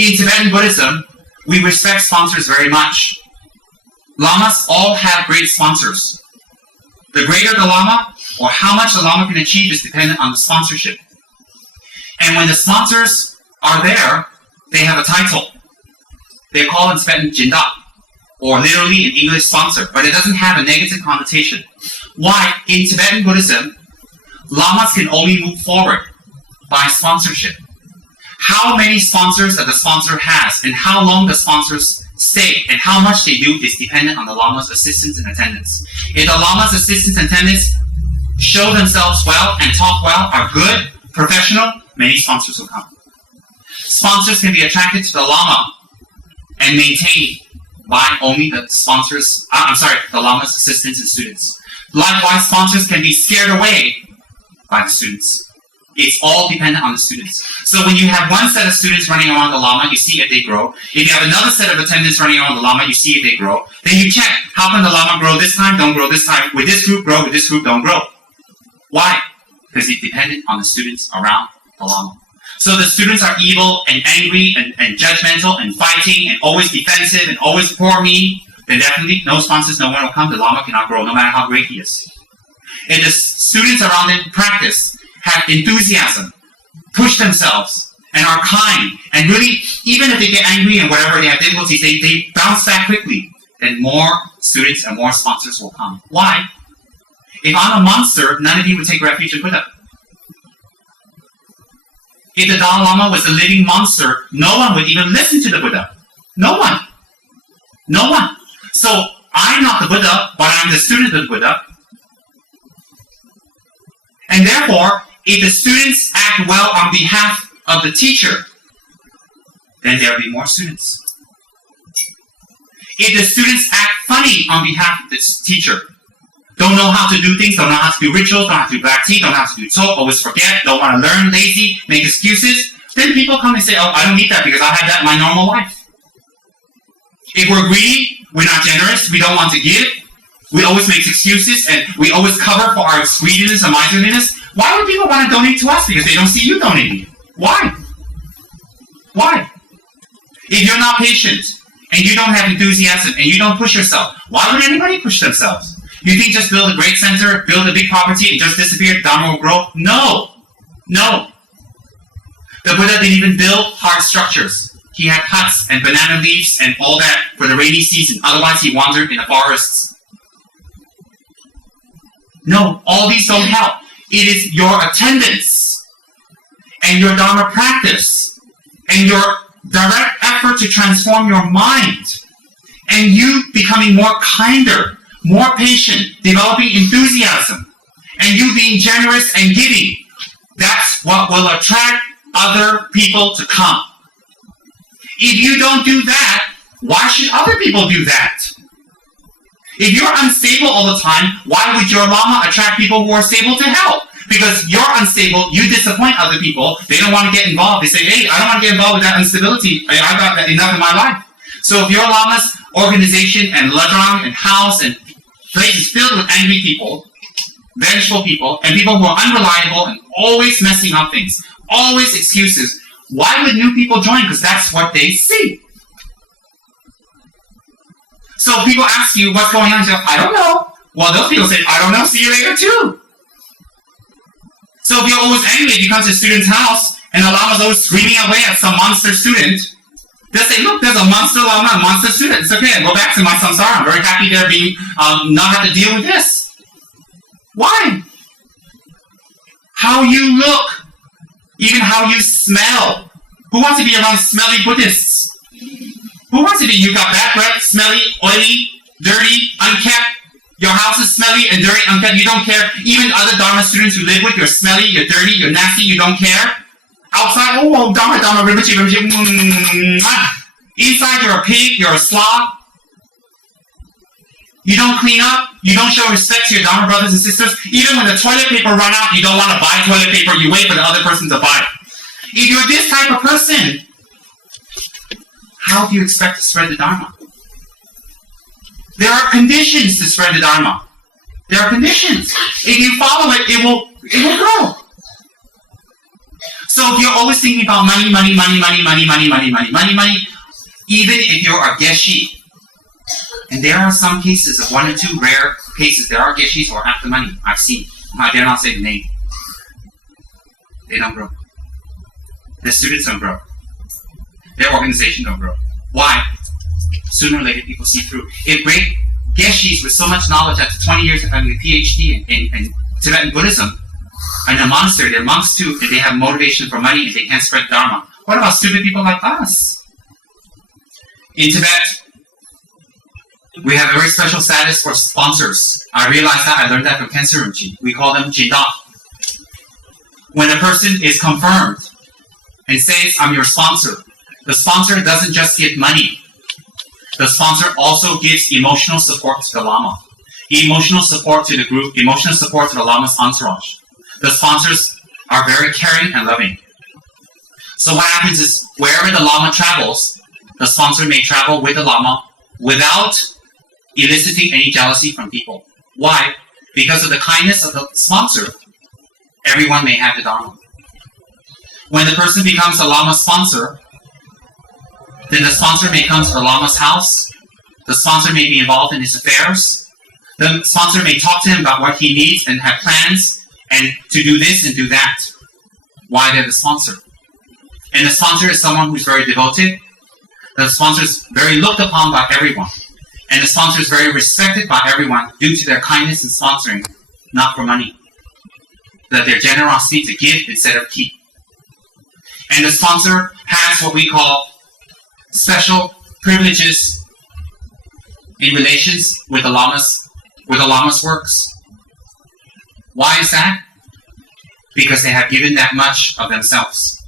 In Tibetan Buddhism, we respect sponsors very much. Lamas all have great sponsors. The greater the lama, or how much the lama can achieve, is dependent on the sponsorship. And when the sponsors are there, they have a title. They call in Tibetan Jindak, or literally in English sponsor, but it doesn't have a negative connotation. Why? In Tibetan Buddhism, lamas can only move forward by sponsorship. How many sponsors that the sponsor has, and how long the sponsors stay, and how much they do is dependent on the lama's assistants and attendants. If the lama's assistants and attendants show themselves well and talk well, are good, professional, many sponsors will come. Sponsors can be attracted to the lama and maintained by only the the lama's assistants and students. Likewise, sponsors can be scared away by the students. It's all dependent on the students. So when you have one set of students running around the Lama, you see if they grow. If you have another set of attendants running around the Lama, you see if they grow. Then you check, how can the Lama grow this time, don't grow this time? With this group, grow. With this group, don't grow. Why? Because it's dependent on the students around the Lama. So the students are evil and angry and judgmental and fighting and always defensive and always poor me, then definitely no sponsors, no one will come. The Lama cannot grow, no matter how great he is. If the students around them practice, have enthusiasm, push themselves, and are kind, and really, even if they get angry and whatever, they have difficulties, they bounce back quickly, then more students and more sponsors will come. Why? If I'm a monster, none of you would take refuge in Buddha. If the Dalai Lama was a living monster, no one would even listen to the Buddha. No one. No one. So, I'm not the Buddha, but I'm the student of the Buddha. And therefore, if the students act well on behalf of the teacher, then there will be more students. If the students act funny on behalf of the teacher, don't know how to do things, don't know how to do rituals, don't know how to do black tea, don't know how to do talk, always forget, don't want to learn, lazy, make excuses, then people come and say, oh, I don't need that because I have that in my normal life. If we're greedy, we're not generous, we don't want to give, we always make excuses, and we always cover for our greediness and miserliness. Why would people want to donate to us? Because they don't see you donating. Why? Why? If you're not patient, and you don't have enthusiasm, and you don't push yourself, why would anybody push themselves? You think just build a great center, build a big property, and just disappear, Dharma will grow? No. No. The Buddha didn't even build hard structures. He had huts and banana leaves and all that for the rainy season. Otherwise, he wandered in the forests. No, all these don't help. It is your attendance and your Dharma practice and your direct effort to transform your mind and you becoming more kinder, more patient, developing enthusiasm, and you being generous and giving. That's what will attract other people to come. If you don't do that, why should other people do that? If you're unstable all the time, why would your Lama attract people who are stable to help? Because you're unstable, you disappoint other people, they don't want to get involved. They say, hey, I don't want to get involved with that instability. I've got enough in my life. So if your Lama's organization and ladrong and house and place is filled with angry people, vengeful people, and people who are unreliable and always messing up things, always excuses, why would new people join? Because that's what they see. So people ask you what's going on, you say, I don't know. Well, those people say, I don't know, see you later too. So if you're always angry, if you come to a student's house and the Lama's always screaming away at some monster student, they'll say, look, there's a monster Lama, a monster student. It's okay, I'll go back to my samsara. I'm very happy they're being, not have to deal with this. Why? How you look, even how you smell. Who wants to be around smelly Buddhists? Who wants to be? You got bad breath, smelly, oily, dirty, unkept. Your house is smelly and dirty, unkept. You don't care. Even other Dharma students you live with, you're smelly, you're dirty, you're nasty, you don't care. Outside, oh, Dharma, Rinpoche. Inside, you're a pig, you're a slob. You don't clean up. You don't show respect to your Dharma brothers and sisters. Even when the toilet paper run out, you don't want to buy toilet paper. You wait for the other person to buy it. If you're this type of person, how do you expect to spread the Dharma? There are conditions to spread the Dharma. There are conditions. If you follow it, it will grow. So if you're always thinking about money, even if you're a geshe, and there are some cases of 1 or 2 rare cases, there are geshes who are after money. I've seen. I dare not say the name. They don't grow. Their students don't grow. Their organization don't grow. Why? Sooner or later, people see through. If great geshis with so much knowledge after 20 years of having a PhD in Tibetan Buddhism, and in a monastery, they're monks too, and they have motivation for money and they can't spread Dharma. What about stupid people like us? In Tibet, we have a very special status for sponsors. I realized that. I learned that from Khyentse Rinpoche. We call them Jindak. When a person is confirmed and says, I'm your sponsor, the sponsor doesn't just give money. The sponsor also gives emotional support to the Lama, emotional support to the group, emotional support to the Lama's entourage. The sponsors are very caring and loving. So what happens is, wherever the Lama travels, the sponsor may travel with the Lama without eliciting any jealousy from people. Why? Because of the kindness of the sponsor, everyone may have the Dharma. When the person becomes a Lama sponsor, then the sponsor may come to the Lama's house. The sponsor may be involved in his affairs. The sponsor may talk to him about what he needs and have plans and to do this and do that. Why? They're the sponsor. And the sponsor is someone who's very devoted. The sponsor is very looked upon by everyone. And the sponsor is very respected by everyone due to their kindness in sponsoring, not for money. That their generosity to give instead of keep. And the sponsor has what we call special privileges in relations with the Lama's works. Why is that? Because they have given that much of themselves.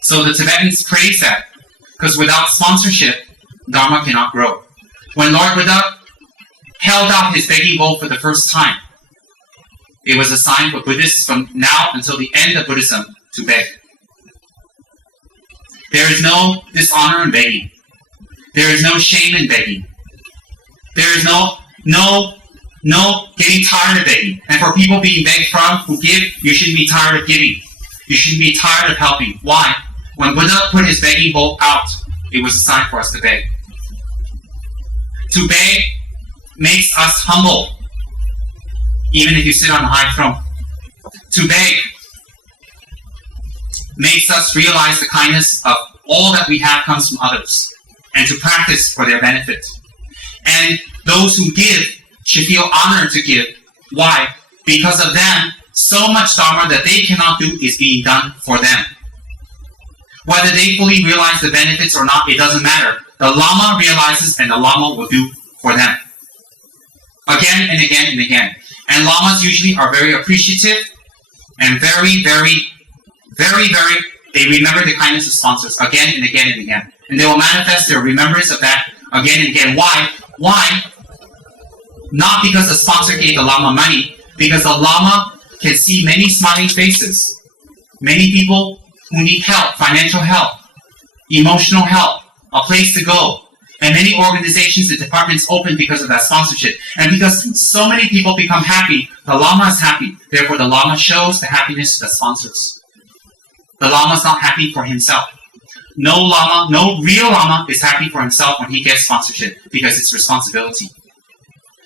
So the Tibetans praise that, because without sponsorship, Dharma cannot grow. When Lord Buddha held out his begging bowl for the first time, it was a sign for Buddhists from now until the end of Buddhism to beg. There is no dishonor in begging. There is no shame in begging. There is no getting tired of begging. And for people being begged from who give, you shouldn't be tired of giving. You shouldn't be tired of helping. Why? When Buddha put his begging bowl out, it was a sign for us to beg. To beg makes us humble, even if you sit on a high throne. To beg makes us realize the kindness of all that we have comes from others, and to practice for their benefit. And those who give should feel honored to give. Why? Because of them, so much Dharma that they cannot do is being done for them. Whether they fully realize the benefits or not, it doesn't matter. The Lama realizes and the Lama will do for them. Again and again and again. And Lamas usually are very appreciative and very, they remember the kindness of sponsors again and again and again. And they will manifest their remembrance of that again and again. Why? Why? Not because the sponsor gave the Lama money, because the Lama can see many smiling faces. Many people who need help, financial help, emotional help, a place to go. And many organizations and departments open because of that sponsorship. And because so many people become happy, the Lama is happy. Therefore, the Lama shows the happiness to the sponsors. The Lama is not happy for himself. No Lama, no real Lama is happy for himself when he gets sponsorship because it's responsibility.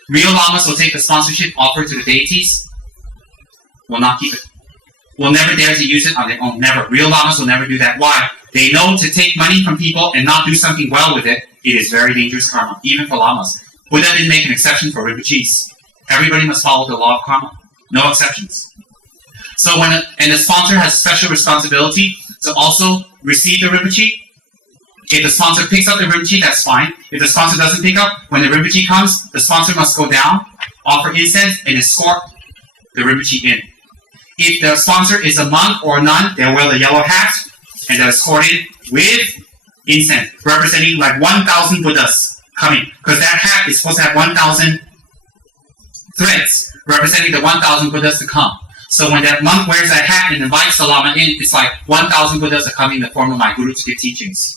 Real Lamas will take the sponsorship offered to the deities, will not keep it. Will never dare to use it on their own. Never. Real Lamas will never do that. Why? They know to take money from people and not do something well with it, it is very dangerous karma, even for Lamas. Buddha didn't make an exception for Rinpoches. Everybody must follow the law of karma. No exceptions. So and the sponsor has special responsibility to also receive the Rinpoche. If the sponsor picks up the Rinpoche, that's fine. If the sponsor doesn't pick up, when the Rinpoche comes, the sponsor must go down, offer incense, and escort the Rinpoche in. If the sponsor is a monk or a nun, they'll wear the yellow hat, and they're escorted with incense, representing like 1,000 Buddhas coming. Because that hat is supposed to have 1,000 threads, representing the 1,000 Buddhas to come. So when that monk wears that hat and invites the Lama in, it's like 1,000 Buddhas are coming in the form of my Guru to give teachings.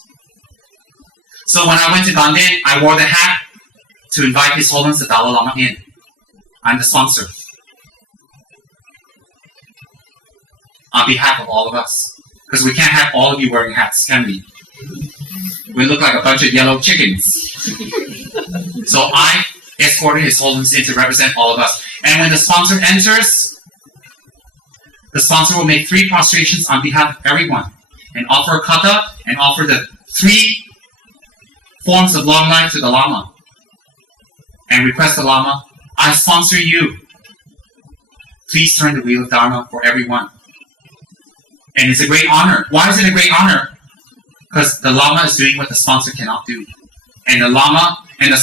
So when I went to Ganden, I wore the hat to invite His Holiness the Dalai Lama in. I'm the sponsor. on behalf of all of us. Because we can't have all of you wearing hats, can we? We look like a bunch of yellow chickens. So I escorted His Holiness in to represent all of us. And when the sponsor enters, the sponsor will make 3 prostrations on behalf of everyone and offer a kata and offer the 3 forms of long life to the Lama. And request the Lama, I sponsor you. Please turn the wheel of Dharma for everyone. And it's a great honor. Why is it a great honor? Because the Lama is doing what the sponsor cannot do. And the Lama and the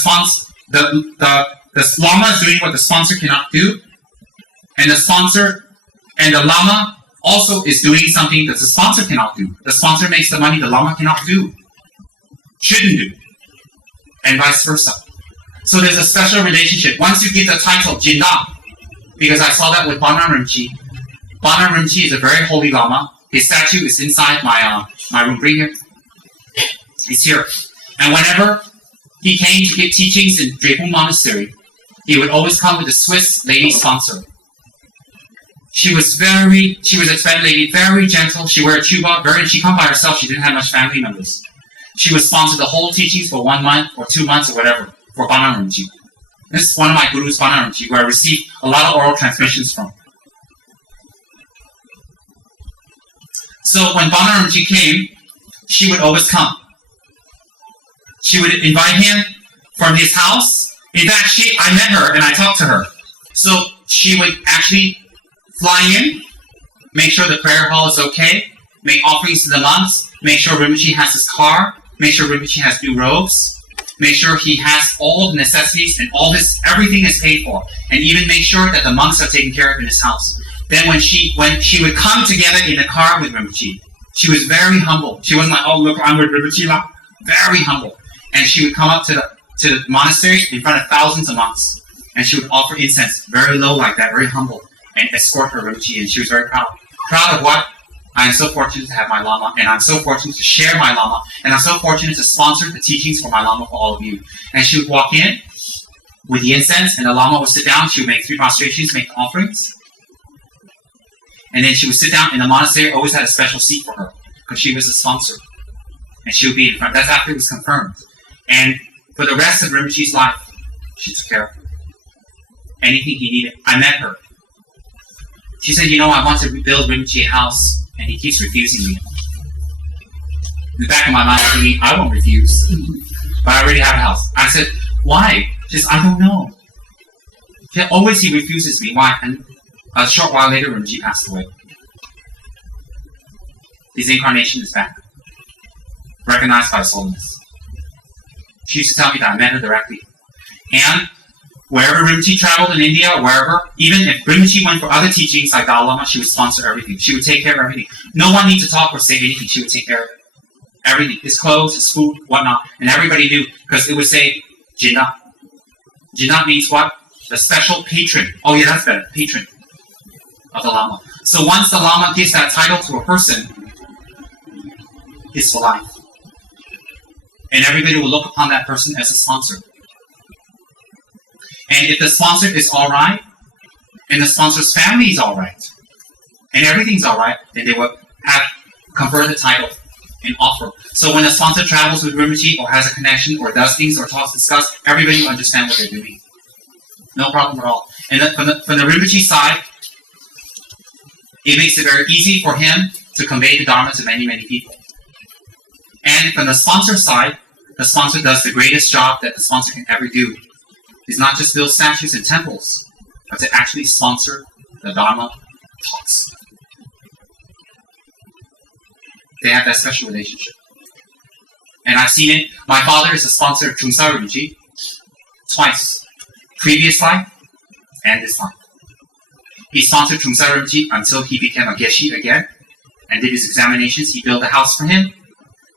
Lama is doing what the sponsor cannot do. And the sponsor and the Lama also is doing something that the sponsor cannot do. The sponsor makes the money the Lama cannot do. Shouldn't do. And vice versa. So there's a special relationship. Once you get the title Jindak, because I saw that with Banan Rinpoche. Banan Rinpoche is a very holy Lama. His statue is inside my room. Bring it. He's here. And whenever he came to give teachings in Drepung Monastery, he would always come with a Swiss lady sponsor. She was a Tibetan lady, very gentle. She wore a chuba, she come by herself. She didn't have much family members. She would sponsor the whole teachings for 1 month or 2 months or whatever for Banan Rinpoche. This is one of my gurus, Banan Rinpoche, who I received a lot of oral transmissions from. So when Banan Rinpoche came, she would always come. She would invite him from his house. In fact, I met her and I talked to her. So she would actually fly in, make sure the prayer hall is okay, make offerings to the monks, make sure Rinpoche has his car, make sure Rinpoche has new robes, make sure he has all the necessities and everything is paid for, and even make sure that the monks are taken care of in his house. Then when she would come together in the car with Rinpoche, she was very humble. She wasn't like, oh look, I'm with Rinpoche la. Very humble. And she would come up to the monastery in front of thousands of monks, and she would offer incense, very low like that, very humble, and escort her Rinpoche, and she was very proud. Proud of what? I am so fortunate to have my Lama, and I'm so fortunate to share my Lama, and I'm so fortunate to sponsor the teachings for my Lama for all of you. And she would walk in with the incense, and the Lama would sit down. She would make 3 prostrations, make the offerings. And then she would sit down, and the monastery always had a special seat for her, because she was a sponsor. And she would be in front. That's after it was confirmed. And for the rest of Rinpoche's life, she took care of her. Anything he needed. I met her. She said, I want to build Rinpoche a house, and he keeps refusing me. In the back of my mind, I'm thinking, I won't refuse. But I already have a house. I said, why? She says, I don't know. Always he refuses me. Why? And a short while later, Rinpoche passed away. His incarnation is back. Recognized by His Holiness. She used to tell me that I met her directly. And wherever Rinpoche traveled in India, or wherever, even if Rinpoche went for other teachings like Dalai Lama, she would sponsor everything. She would take care of everything. No one needed to talk or say anything. She would take care of everything. His clothes, his food, whatnot. And everybody knew, because it would say Jindak. Jindak means what? The special patron. Oh yeah, that's better. Patron of the Lama. So once the Lama gives that title to a person, it's for life. And everybody will look upon that person as a sponsor. And if the sponsor is alright, and the sponsor's family is alright, and everything's alright, then they will confer the title and offer. So when the sponsor travels with Rinpoche, or has a connection, or does things, or talks, discuss, everybody will understand what they're doing. No problem at all. And from the Rinpoche side, it makes it very easy for him to convey the Dharma to many, many people. And from the sponsor side, the sponsor does the greatest job that the sponsor can ever do. It's not just build statues and temples, but to actually sponsor the Dharma talks. They have that special relationship. And I've seen it. My father is a sponsor of Chungsa Rinpoche twice. Previous life and this life. He sponsored Chungsa Rinpoche until he became a geshe again and did his examinations. He built a house for him.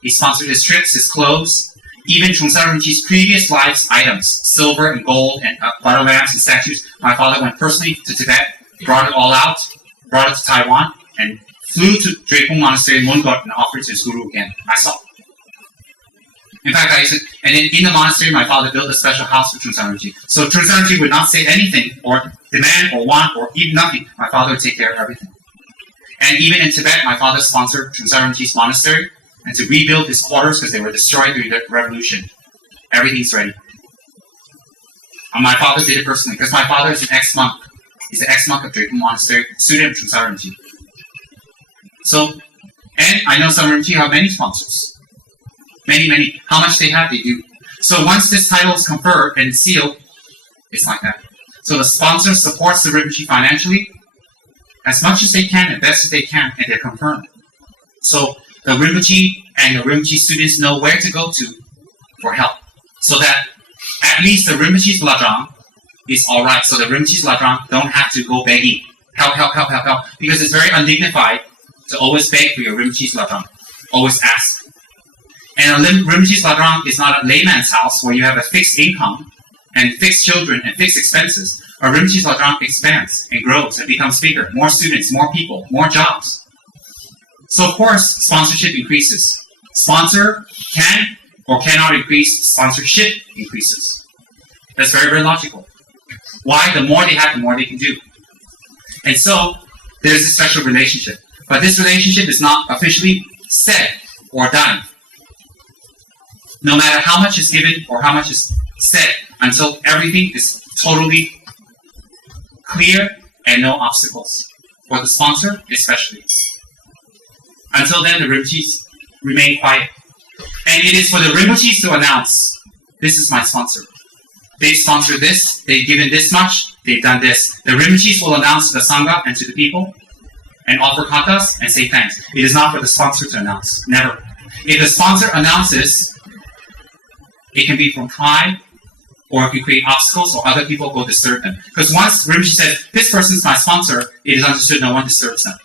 He sponsored his trips, his clothes, even Chungsa Rinpoche's previous life's items, silver and gold and butter lamps and statues. My father went personally to Tibet, brought it all out, brought it to Taiwan, and flew to Drepung Monastery in Mongot and offered it to his guru again. I saw. In fact, I said, and in the monastery, my father built a special house for Chungsa Rinpoche. So Chungsa Rinpoche would not say anything, or demand, or want, or even nothing. My father would take care of everything. And even in Tibet, my father sponsored Trungsa Rinpoche's monastery and to rebuild his quarters because they were destroyed during the revolution. Everything's ready. And my father did it personally because my father is an ex-monk. He's an ex-monk of Drayton Monastery, student of Trungsa Rinpoche. So, and I know some Rinpoche have many sponsors. Many. How much they have, they do. So once this title is conferred and sealed, it's like that. So the sponsor supports the Rinpoche financially as much as they can, as best as they can, and they're confirmed. So the Rinpoche and the Rinpoche students know where to go to for help. So that at least the Rinpoche's Lajang is alright. So the Rinpoche's Lajang don't have to go begging. Help. Because it's very undignified to always beg for your Rinpoche's Lajang. Always ask. And a Rinpoche's Lajang is not a layman's house where you have a fixed income and fixed children and fixed expenses. A Rinpoche's Lajang expands and grows and becomes bigger. More students, more people, more jobs. So of course, sponsorship increases. Sponsor can or cannot increase, sponsorship increases. That's very logical. Why? The more they have, the more they can do. And so, there's a special relationship. But this relationship is not officially said or done. No matter how much is given or how much is said, until everything is totally clear and no obstacles. For the sponsor, especially. Until then, the Rinpoches remain quiet. And it is for the Rinpoches to announce, this is my sponsor. They sponsor this, they've given this much, they've done this. The Rinpoches will announce to the Sangha and to the people, and offer katas and say thanks. It is not for the sponsor to announce. Never. If the sponsor announces, it can be from pride, or it can create obstacles, or other people will disturb them. Because once Rinpoche says, this person's my sponsor, it is understood no one disturbs them.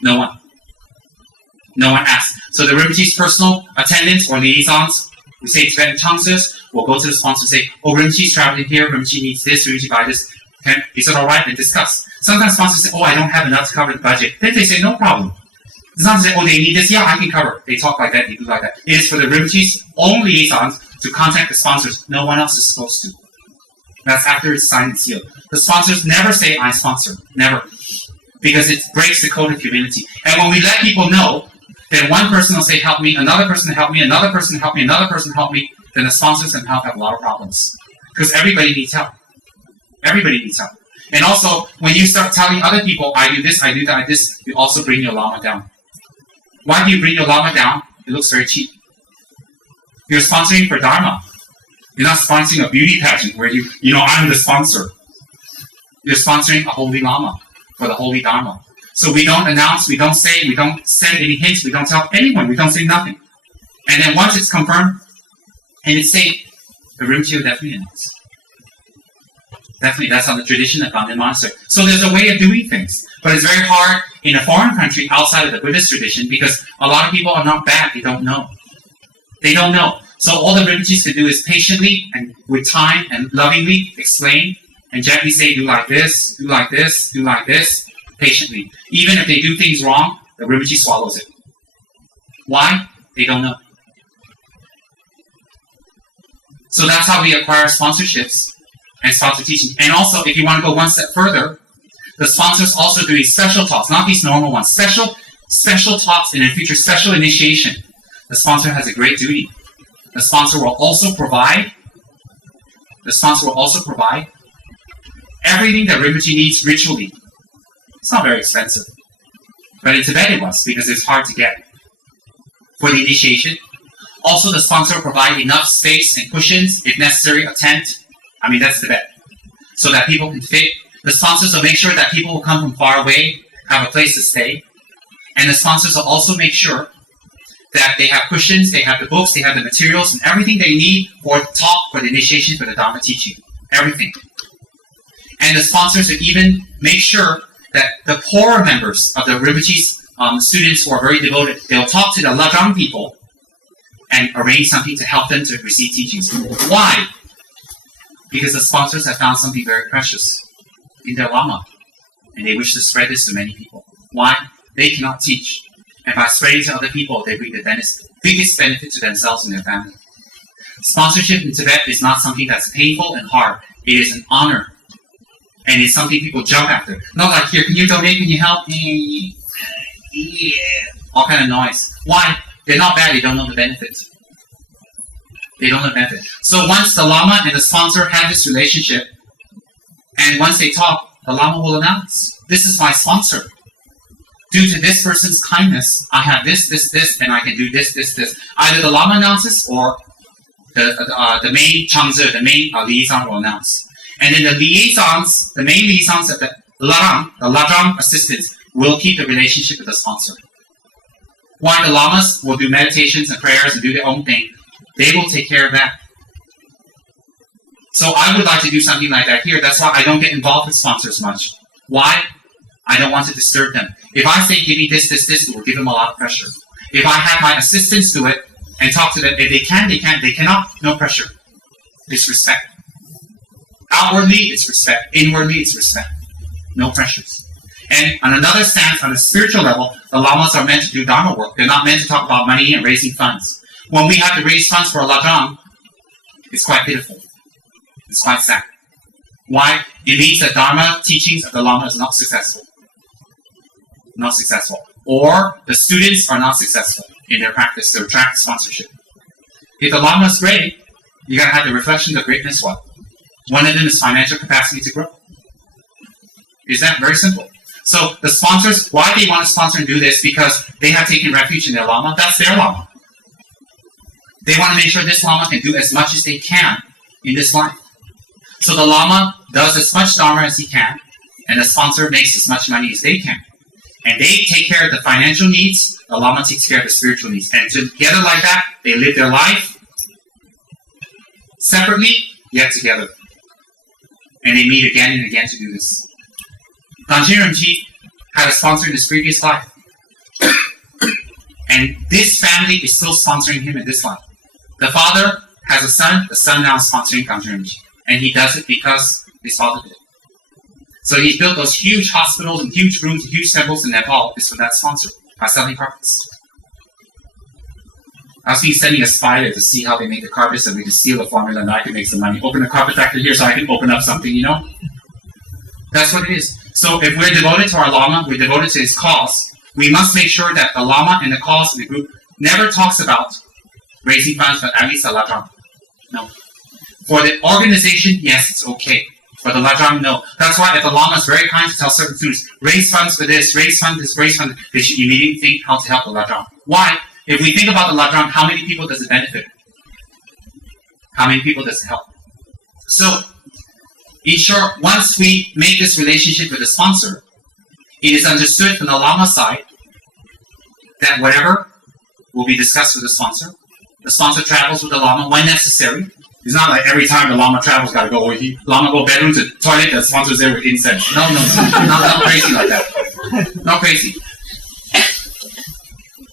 No one. No one asks. So the Rinpoche's personal attendants or liaisons, we say Tibetan Changsas, will go to the sponsor and say, oh, Rinpoche's traveling here, Rinpoche needs this, Rinpoche buy this. Is it alright? And discuss. Sometimes sponsors say, oh, I don't have enough to cover the budget. Then they say, no problem. It's not to say, oh, they need this, yeah, I can cover. They talk like that, they do like that. It is for the Rinpoche's own liaisons to contact the sponsors. No one else is supposed to. That's after it's signed and sealed. The sponsors never say, I sponsor. Never. Because it breaks the code of humility. And when we let people know, then one person will say, help me, another person help me, another person help me, another person help me, then the sponsors and help have a lot of problems. Because everybody needs help. Everybody needs help. And also, when you start telling other people, I do this, I do that, I do this, you also bring your Lama down. Why do you bring your Lama down? It looks very cheap. You're sponsoring for Dharma. You're not sponsoring a beauty pageant where I'm the sponsor. You're sponsoring a holy Lama for the holy Dharma. So we don't announce, we don't say, we don't send any hints, we don't tell anyone, we don't say nothing. And then once it's confirmed and it's safe, the Rinpoche will definitely announce. Definitely, that's on the tradition of Bandhan Monastery. So there's a way of doing things. But it's very hard in a foreign country outside of the Buddhist tradition because a lot of people are not bad, they don't know. They don't know. So all the Rinpoches can do is patiently and with time and lovingly explain and gently say, do like this, do like this, do like this, patiently. Even if they do things wrong, the Rinpoche swallows it. Why? They don't know. So that's how we acquire sponsorships and sponsor teaching. And also, if you want to go one step further, the sponsors also doing special talks, not these normal ones. Special talks and in future special initiation. The sponsor has a great duty. The sponsor will also provide everything that Rinpoche needs ritually. It's not very expensive. But in Tibet it was, because it's hard to get. For the initiation. Also, the sponsor will provide enough space and cushions, if necessary, a tent. I mean, that's Tibet. So that people can fit. The sponsors will make sure that people will come from far away, have a place to stay. And the sponsors will also make sure that they have cushions, they have the books, they have the materials, and everything they need for the talk, for the initiation, for the Dharma teaching. Everything. And the sponsors will even make sure that the poorer members of the Rinpoche's students who are very devoted, they'll talk to the Lajang people and arrange something to help them to receive teachings. Why? Because the sponsors have found something very precious in their Lama. And they wish to spread this to many people. Why? They cannot teach. And by spreading to other people, they bring the biggest benefit to themselves and their family. Sponsorship in Tibet is not something that's painful and hard. It is an honor. And it's something people jump after. Not like, here, can you donate? Can you help me? Yeah. All kind of noise. Why? They're not bad. They don't know the benefits. They don't know the benefit. So once the Lama and the sponsor have this relationship, and once they talk, the Lama will announce, this is my sponsor. Due to this person's kindness, I have this, and I can do this. Either the Lama announces or the main Changzi, the main liaison will announce. And then the main liaisons of the Lajang assistants will keep the relationship with the sponsor. While the Lamas will do meditations and prayers and do their own thing, they will take care of that. So I would like to do something like that here. That's why I don't get involved with sponsors much. Why? I don't want to disturb them. If I say, give me this, it will give them a lot of pressure. If I have my assistants do it and talk to them, if they can, they can. They cannot, no pressure. It's respect. Outwardly, it's respect. Inwardly, it's respect. No pressures. And on another stance, on a spiritual level, the Lamas are meant to do Dharma work. They're not meant to talk about money and raising funds. When we have to raise funds for a Lajang, it's quite pitiful. It's quite sad. Why? It means that Dharma teachings of the Lama is not successful. Not successful. Or the students are not successful in their practice to attract sponsorship. If the Lama is great, you gotta have the reflection of greatness what? One of them is financial capacity to grow. Is that very simple? So the sponsors, why they want to sponsor and do this? Because they have taken refuge in their Lama. That's their Lama. They want to make sure this Lama can do as much as they can in this life. So the Lama does as much Dharma as he can, and the sponsor makes as much money as they can. And they take care of the financial needs, the Lama takes care of the spiritual needs. And together like that, they live their life separately, yet together. And they meet again and again to do this. Ganjin Rinpoche had a sponsor in his previous life. And this family is still sponsoring him in this life. The father has a son, the son now is sponsoring Ganjin Rinpoche. And he does it because his father did it. So he built those huge hospitals and huge rooms and huge temples in Nepal is for that sponsor, by selling carpets. I was being sending a spy there to see how they make the carpets and we can steal the formula and I can make some money. Open a carpet factory here so I can open up something, you know? That's what it is. So if we're devoted to our Lama, we're devoted to his cause, we must make sure that the Lama and the cause of the group never talks about raising funds for at least a Lajang. No. For the organization, yes, it's okay. For the Lajang, no. That's why if the Lama is very kind to tell certain students, raise funds for this, raise funds this, raise funds, they should immediately think how to help the Lajang. Why? If we think about the Lajang, how many people does it benefit? How many people does it help? So, in short, once we make this relationship with the sponsor, it is understood from the Lama side that whatever will be discussed with the sponsor travels with the Lama when necessary. It's not like every time the Lama travels, gotta go, Lama go bedroom to toilet, the sponsor's there with incense. No, not crazy like that. Not crazy.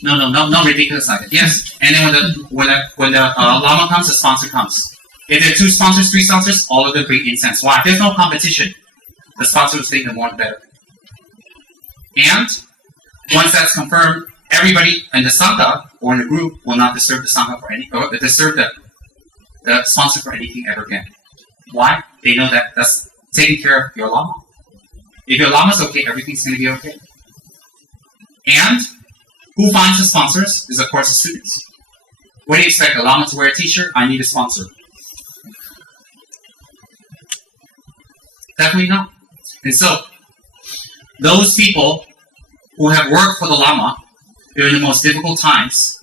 No ridiculous like that. Yes, and then when the Lama comes, the sponsor comes. If there are 2 sponsors, 3 sponsors, all of them bring incense. Why? There's no competition. The sponsor will think the more the better. And once that's confirmed, everybody in the Sangha or in the group will not disturb the Sangha for any, or disturb the sponsor for anything ever again. Why? They know that that's taking care of your Lama. If your Lama's okay, everything's going to be okay. And who finds the sponsors is, of course, the students. What do you expect? A Lama to wear a t-shirt? I need a sponsor. Definitely not. And so, those people who have worked for the Lama during the most difficult times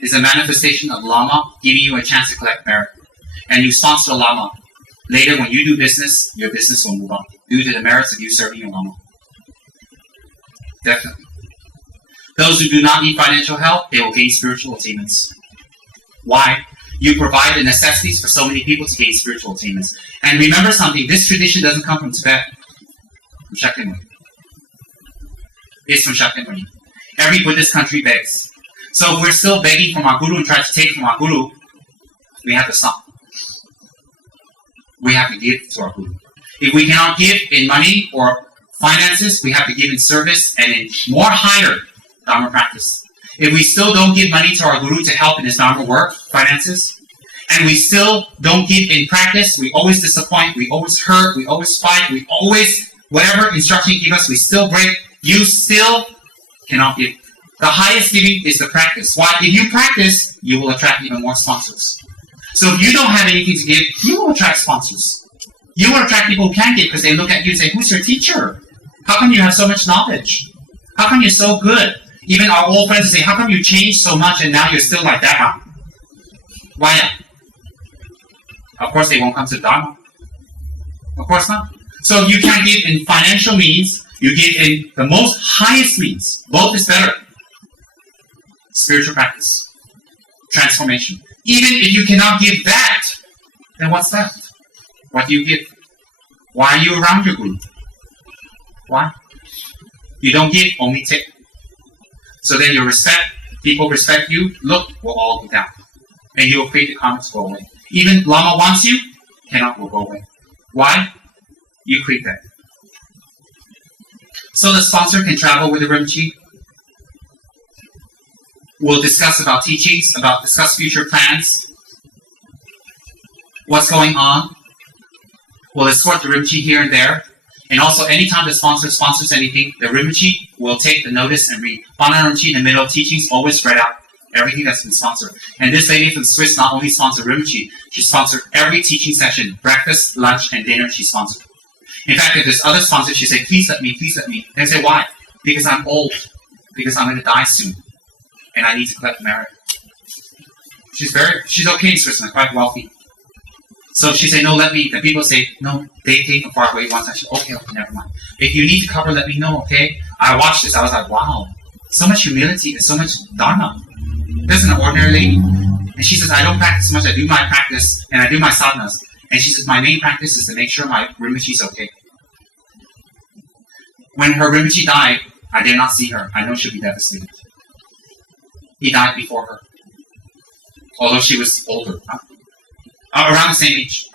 is a manifestation of Lama giving you a chance to collect merit. And you sponsor the Lama. Later, when you do business, your business will move on due to the merits of you serving your Lama. Definitely. Those who do not need financial help, they will gain spiritual attainments. Why? You provide the necessities for so many people to gain spiritual attainments. And remember something, this tradition doesn't come from Tibet, from Shakyamuni. It's from Shakyamuni. Every Buddhist country begs. So if we're still begging from our Guru and try to take from our Guru, we have to stop. We have to give to our Guru. If we cannot give in money or finances, we have to give in service and in more higher Dharma practice. If we still don't give money to our Guru to help in his Dharma work, finances, and we still don't give in practice, we always disappoint, we always hurt, we always fight, we always, whatever instruction you give us, we still break, you still cannot give. The highest giving is the practice. Why? If you practice, you will attract even more sponsors. So if you don't have anything to give, you will attract sponsors. You will attract people who can give because they look at you and say, who's your teacher? How come you have so much knowledge? How come you're so good? Even our old friends say, how come you changed so much and now you're still like that? Huh? Why not? Of course they won't come to Dharma. Of course not. So you can give in financial means, you give in the most highest means. Both is better. Spiritual practice. Transformation. Even if you cannot give that, then what's left? What do you give? Why are you around your group? Why? You don't give, only take. So then you respect, people respect you, look, we'll all go down. And you will create the karma to go away. Even Lama wants you, cannot will go away. Why? You create that. So the sponsor can travel with the Rinpoche. We'll discuss about teachings, discuss future plans, what's going on. We'll escort the Rinpoche here and there. And also, anytime the sponsor sponsors anything, the Rinpoche will take the notice and read. Bana Rinpoche in the middle of teachings always read out everything that's been sponsored. And this lady from Swiss not only sponsored Rinpoche, she sponsored every teaching session, breakfast, lunch, and dinner she sponsored. In fact, if there's other sponsors, she said, please let me, please let me. They say, why? Because I'm old. Because I'm going to die soon. And I need to collect merit. She's okay in Switzerland, quite wealthy. So she said, no, let me. The people say, no, they take them far away once. I said, okay, never mind. If you need to cover, let me know, okay? I watched this. I was like, wow. So much humility and so much Dharma. This is an ordinary lady. And she says, I don't practice much. I do my practice and I do my sadhanas. And she says, my main practice is to make sure my Rinpoche is okay. When her Rinpoche died, I did not see her. I know she'll be devastated. He died before her. Although she was older. Around the same age.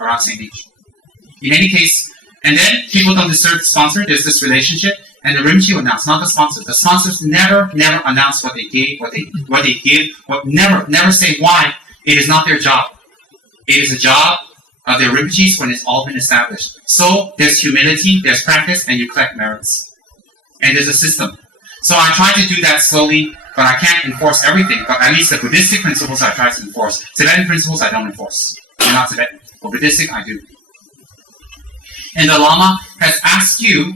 In any case, and then people don't deserve the sponsor. There's this relationship. And the Rinpoche will announce, not the sponsor. The sponsors never announce what they gave, what they give, never say why. It is not their job. It is a job of their Rinpoches when it's all been established. So there's humility, there's practice, and you collect merits. And there's a system. So I try to do that slowly, but I can't enforce everything. But at least the Buddhistic principles I try to enforce. Tibetan principles I don't enforce. I'm not Tibetan. But Buddhistic I do. And the Lama has asked you,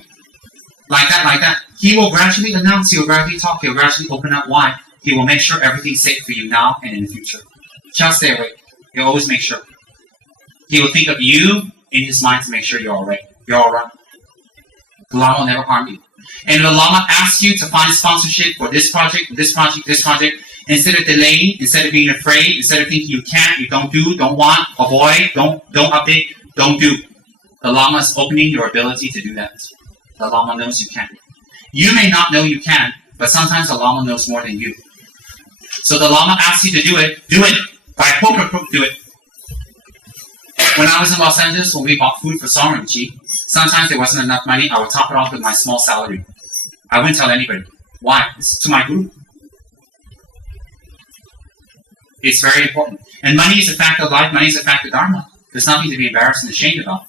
like that. He will gradually announce, he will gradually talk, he will gradually open up why. He will make sure everything's safe for you now and in the future. Just stay awake. He'll always make sure. He will think of you in his mind to make sure you're all right. You're all right. The Lama will never harm you. And the Lama asks you to find sponsorship for this project, instead of delaying, instead of being afraid, instead of thinking you can't, you don't do, don't want, avoid, don't update, don't do. The Lama is opening your ability to do that. The Lama knows you can. You may not know you can, but sometimes the Lama knows more than you. So the Lama asks you to do it. By hook or crook, do it. When I was in Los Angeles, when we bought food for Rinpoche, sometimes there wasn't enough money. I would top it off with my small salary. I wouldn't tell anybody. Why? It's to my group. It's very important. And money is a fact of life. Money is a fact of Dharma. There's nothing to be embarrassed and ashamed about.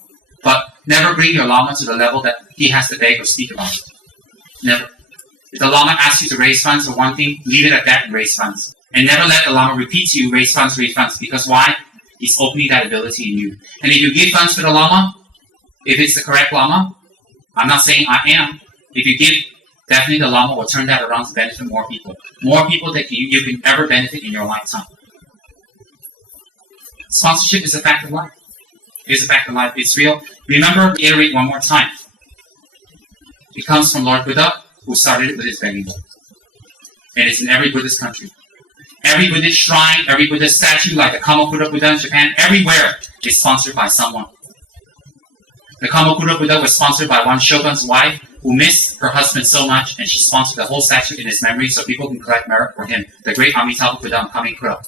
But never bring your Lama to the level that he has to beg or speak about it. Never. If the Lama asks you to raise funds for one thing, leave it at that and raise funds. And never let the Lama repeat to you, raise funds. Because why? He's opening that ability in you. And if you give funds for the Lama, if it's the correct Lama, I'm not saying I am. If you give, definitely the Lama will turn that around to benefit more people. More people that you can ever benefit in your lifetime. Sponsorship is a fact of life. It is a fact of life. It's real. Remember, iterate one more time. It comes from Lord Buddha, who started it with his begging bowl. And it's in every Buddhist country. Every Buddhist shrine, every Buddhist statue, like the Kamakura Buddha in Japan, everywhere is sponsored by someone. The Kamakura Buddha was sponsored by one shogun's wife who missed her husband so much, and she sponsored the whole statue in his memory so people can collect merit for him. The great Amitabha Buddha in Kamakura.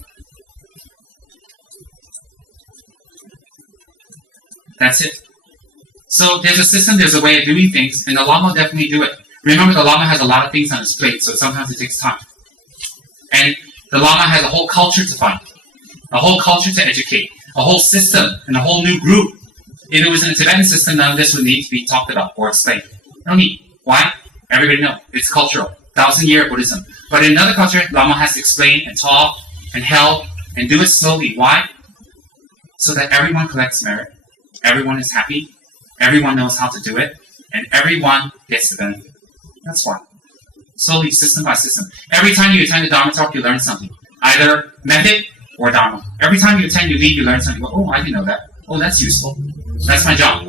That's it. So there's a system, there's a way of doing things, and the Lama will definitely do it. Remember, the Lama has a lot of things on his plate, so sometimes it takes time. And the Lama has a whole culture to find. a whole culture to educate, a whole system, and a whole new group. If it was in a Tibetan system, none of this would need to be talked about or explained. No need. Why? Everybody knows. It's cultural. 1,000-year Buddhism. But in another culture, Lama has to explain and talk and help and do it slowly. Why? So that everyone collects merit. Everyone is happy. Everyone knows how to do it. And everyone gets the benefit. That's why. Slowly, system by system. Every time you attend a Dharma talk, you learn something. Either method or Dharma. Every time you attend, you leave, you learn something. Oh, I didn't know that. Oh, that's useful. That's my job.